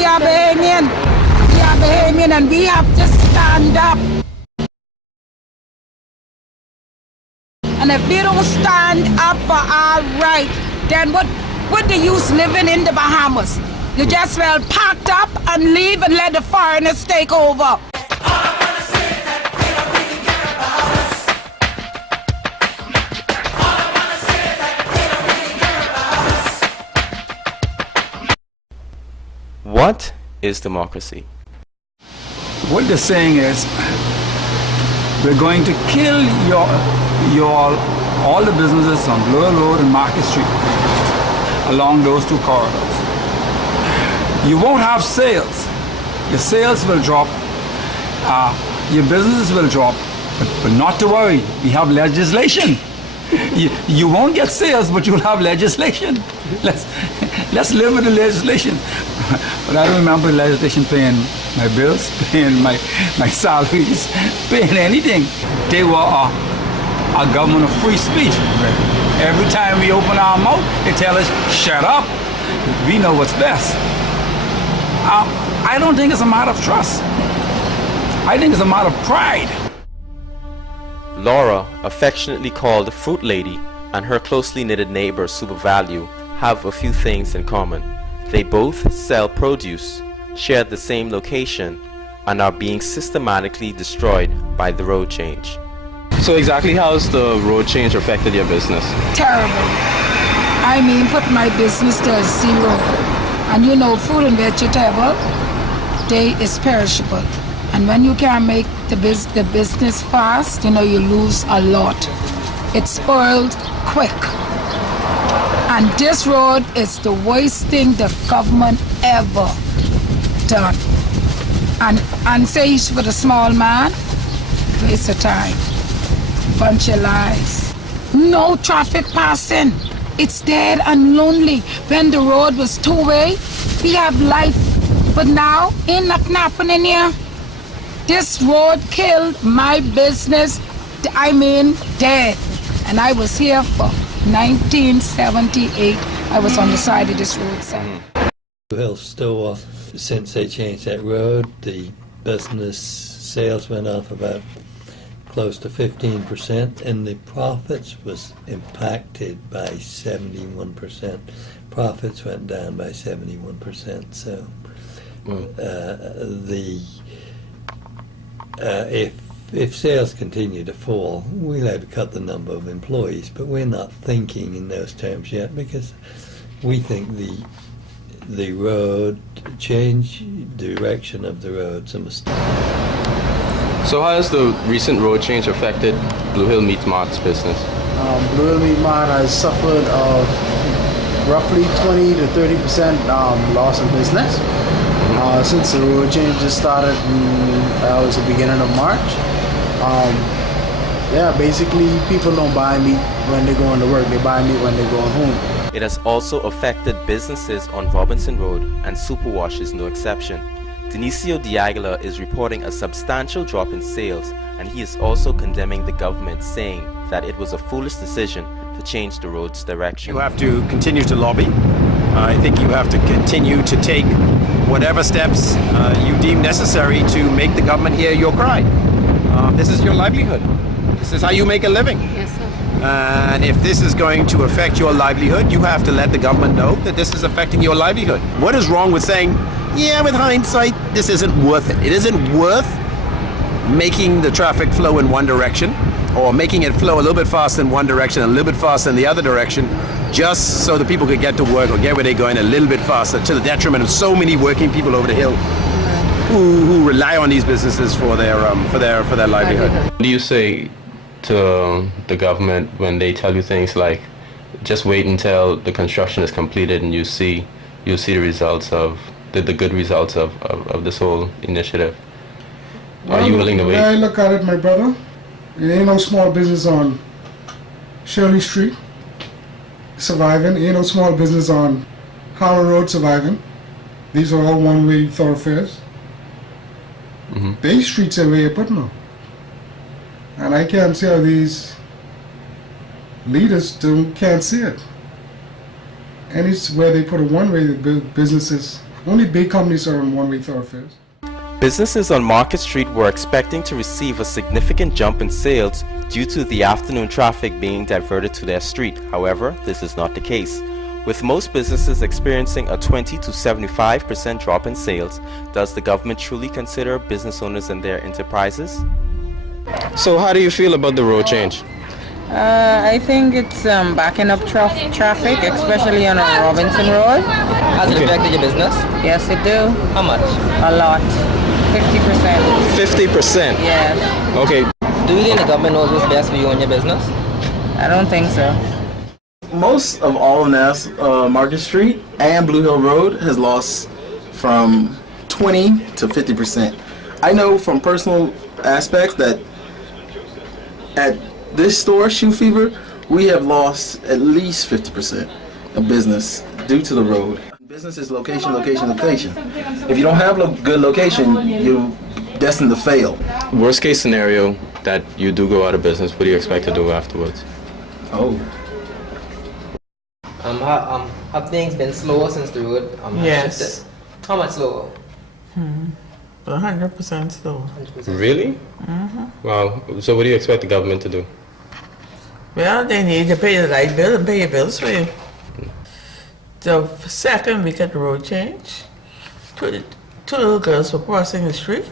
We are Bahamian. We are Bahamian and we have to stand up. And if we don't stand up for our right, then what the use living in the Bahamas? You just well packed up and leave and let the foreigners take over. What is democracy? What they're saying is, we're going to kill all the businesses on Blue Hill Road and Market Street along those two corridors. You won't have sales. Your sales will drop. Your businesses will drop. But not to worry, we have legislation. You won't get sales, but you'll have legislation. Let's live with the legislation. But I don't remember the legislation paying my bills, paying my salaries, paying anything. They were a government of free speech. Every time we open our mouth, they tell us, shut up. We know what's best. I don't think it's a matter of trust. I think it's a matter of pride. Laura, affectionately called the Fruit Lady, and her closely knitted neighbor Super Value have a few things in common. They both sell produce, share the same location, and are being systematically destroyed by the road change. So exactly how has the road change affected your business? Terrible. I mean, put my business to zero. And you know, fruit and vegetable, they is perishable. And when you can't make the business fast, you know, you lose a lot. It's spoiled quick. And this road is the worst thing the government ever done. And say it's for the small man, waste of time. Bunch of lies. No traffic passing. It's dead and lonely. When the road was two-way, we have life. But now, ain't nothing happening here. This road killed my business, I mean dead. And I was here for 1978. I was on the side of this roadside. Blue Hill store, since they changed that road, the business sales went up about close to 15%, and the profits was impacted by 71%. Profits went down by 71%. So if sales continue to fall, we'll have to cut the number of employees, but we're not thinking in those terms yet because we think the road change, direction of the road's a mistake. So how has the recent road change affected Blue Hill Meat Mart's business? Blue Hill Meat Mart has suffered roughly 20 to 30% loss in business. Since the road changes started it was the beginning of March. Yeah, basically people don't buy meat when they're going to work, they buy meat when they're going home. It has also affected businesses on Robinson Road, and Superwash is no exception. Denicio de Aguilar is reporting a substantial drop in sales, and he is also condemning the government, saying that it was a foolish decision to change the road's direction. You have to continue to lobby. I think you have to continue to take whatever steps you deem necessary to make the government hear your cry. This is your livelihood. This is how you make a living. Yes, sir. And if this is going to affect your livelihood, you have to let the government know that this is affecting your livelihood. What is wrong with saying, yeah, with hindsight, this isn't worth it. It isn't worth making the traffic flow in one direction, or making it flow a little bit faster in one direction and a little bit faster in the other direction, just so the people could get to work or get where they're going a little bit faster, to the detriment of so many working people over the hill who rely on these businesses for their livelihood. What do you say to the government when they tell you things like, just wait until the construction is completed and you'll see the results of the good results of this whole initiative? Are you willing to wait? When I look at it, my brother, there ain't no small business on Shirley Street surviving. Ain't no small business on Howard Road surviving. These are all one-way thoroughfares. Bay Street's a way of putting them. And I can't see how these leaders can't see it. Anywhere they put a one-way, the businesses Only big companies are on one-way thoroughfares. Businesses on Market Street were expecting to receive a significant jump in sales due to the afternoon traffic being diverted to their street. However, this is not the case. With most businesses experiencing a 20 to 75% drop in sales, does the government truly consider business owners and their enterprises? So how do you feel about the road change? I think it's backing up traffic, especially on Robinson Road. Has it affected your business? Yes, it do. How much? A lot. 50%. 50%? Yes. Okay. Do you think the government knows what's best for you and your business? I don't think so. Most of all of Nass Market Street and Blue Hill Road has lost from 20 to 50%. I know from personal aspects that at this store, Shoe Fever, we have lost at least 50% of business due to the road. Business is location, location, location. If you don't have a good location, you're destined to fail. Worst case scenario that you do go out of business, what do you expect to do afterwards? Oh. Have things been slower since the road? Yes. Shifted? How much slower? 100% slow. 100%. Really? Wow. So what do you expect the government to do? Well, they need to pay the light bill and pay your bills for you. The second we got the road change, two little girls were crossing the street.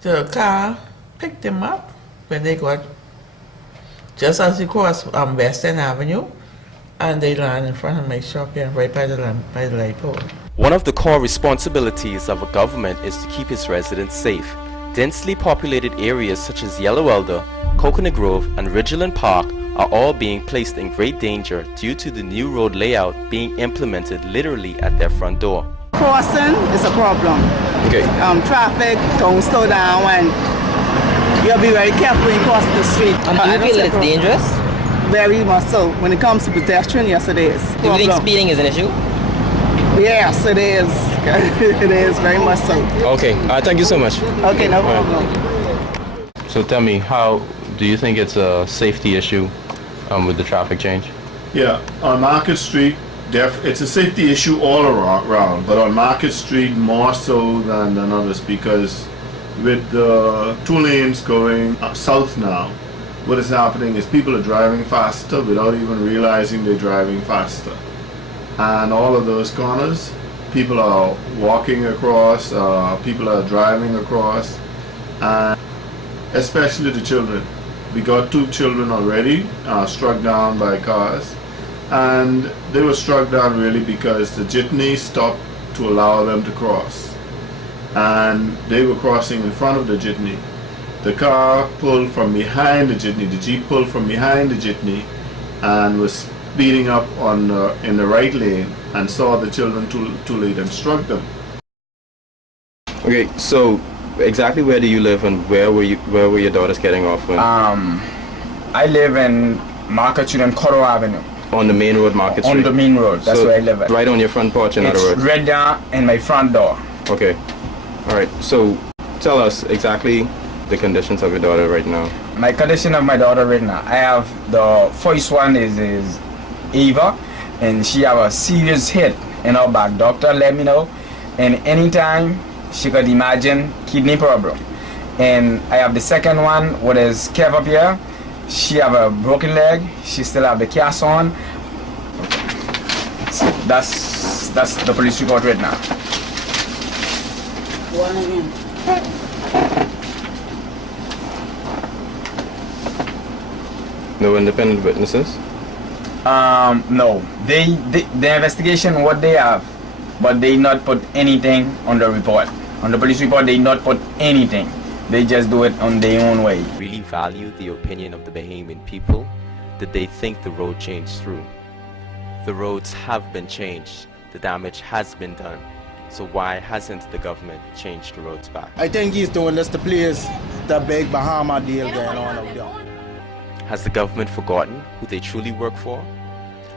The car picked them up when they got just as they crossed West End Avenue, and they landed in front of my shop here, right by the light pole. One of the core responsibilities of a government is to keep its residents safe. Densely populated areas such as Yellow Elder, Coconut Grove, and Ridgeland Park are all being placed in great danger due to the new road layout being implemented literally at their front door. Crossing is a problem. Okay. Traffic, don't slow down, and you'll be very careful when you cross the street. Do you feel that it's dangerous? Very much so. When it comes to pedestrian, yes it is. Do you think speeding is an issue? Yes, it is. It is very much so. Okay. Thank you so much. Okay, no problem. So tell me, how do you think it's a safety issue with the traffic change? Yeah, on Market Street, it's a safety issue all around, but on Market Street more so than others, because with the 2 lanes going south now, what is happening is people are driving faster without even realizing they're driving faster. And all of those corners, people are walking across, people are driving across, and especially the children. We got 2 children already struck down by cars, and they were struck down really because the jitney stopped to allow them to cross, and they were crossing in front of the jitney. The car pulled from behind the jitney, the Jeep pulled from behind the jitney and was speeding up in the right lane and saw the children too late and struck them. Okay, so exactly where do you live, and where were your daughters getting off when? I live in Market Street and Coro Avenue. On the main road, Market Street? On the main road, that's so where I live at. Right on your front porch, in other words? It's right down in my front door. Okay. Alright, so tell us exactly the conditions of your daughter right now. My condition of my daughter right now, I have the first one is Eva, and she have a serious hit in her back. Doctor let me know, and anytime she could imagine kidney problem. And I have the second one, what is Kev up here. She have a broken leg. She still have the cast on. So that's the police report right now. No independent witnesses? No. The investigation what they have, but they not put anything on the report. On the police report, they not put anything. They just do it on their own way. Really value the opinion of the Bahamian people? Did they think the road changed through? The roads have been changed. The damage has been done. So why hasn't the government changed the roads back? I think he's doing this to please the big Bahama deal going on up there. Has the government forgotten who they truly work for?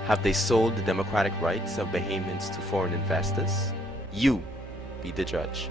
Have they sold the democratic rights of Bahamians to foreign investors? You be the judge.